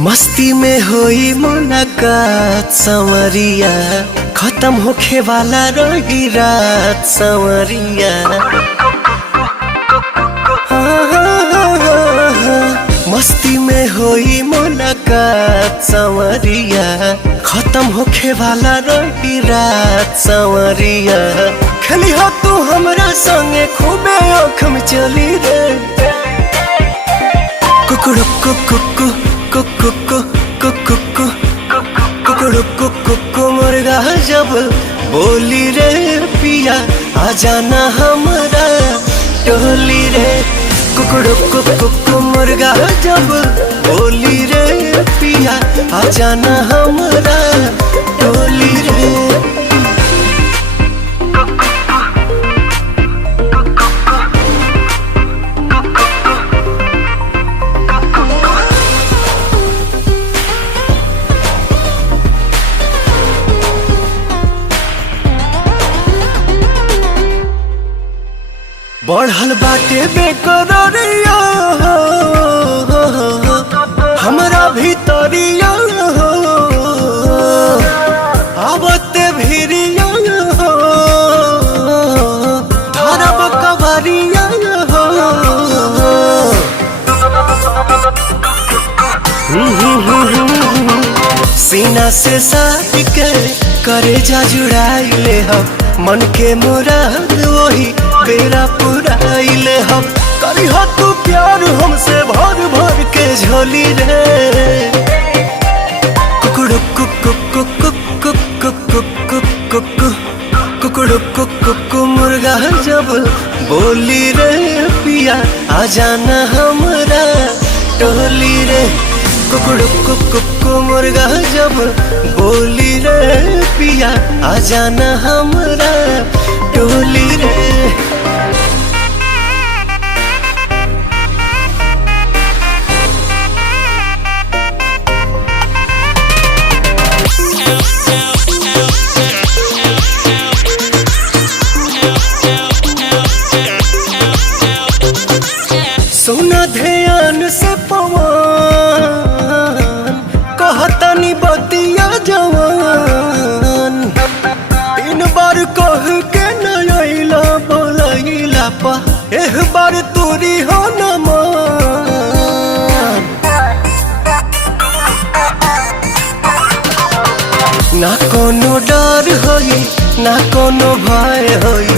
मस्ती में होई मुलाकात संवरिया, खत्म होखे वाला रही रात संवरिया। मस्ती में होई मुलाकात संवरिया, खत्म होखे वाला रही रात संवरिया। खेली हो तू हमरा संगे खूबे आँख में चली रे। कुकुरु कुकु कुकु कुकु कुकुरु कुकु मुर्गा जब बोली रे पिया, आ जाना हमरा टोली रे। कुकुरु कुकु मुर्गा जब बोली रे पिया, आ जाना हमरा टोली रे। बढ़ल बाटे बेकरारिया हमरा भीतरिया, आवते भिरिया धरब कवरिया। सीना से साथ के करेजा जुड़ाइले हम, मन के मुराद वही बेरा पुराइले हम। करी हो तू प्यार हमसे भर भर के झोली रे। कुकुरु कुकु कुकु कुकु कुकु कुकु कुकुरु कुकु मुर्गा जब बोली रे पिया, आ जाना हमरा टोली रे। कुकुरु कुकु मुर्गा जब बोली रे पिया, आ जाना हमरा टोली रे। सुना ध्यान से पवन, कहतनी बतिया जवान। तीन बार कह के न अइला बोलैला पा, एह बार तोरी हो न मान। ना कोनो डर होई ना कोनो भय होई,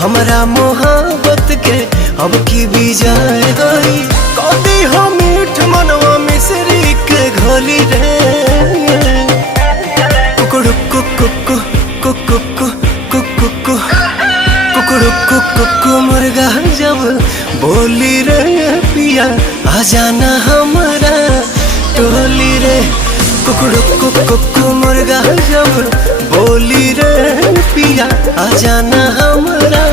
हमरा मोहब्बत के अब की विजय होई। कदी हो मीठ मनवा मिश्री के घोली रे। कुकुरु कुकु कुकु कुकु कुकुरु कुकु मुर्गा जब बोली रे पिया, आ जाना हमरा टोली रे। कुकुरु कुकु मुर्गा जब बोली रे पिया, आ जाना हमरा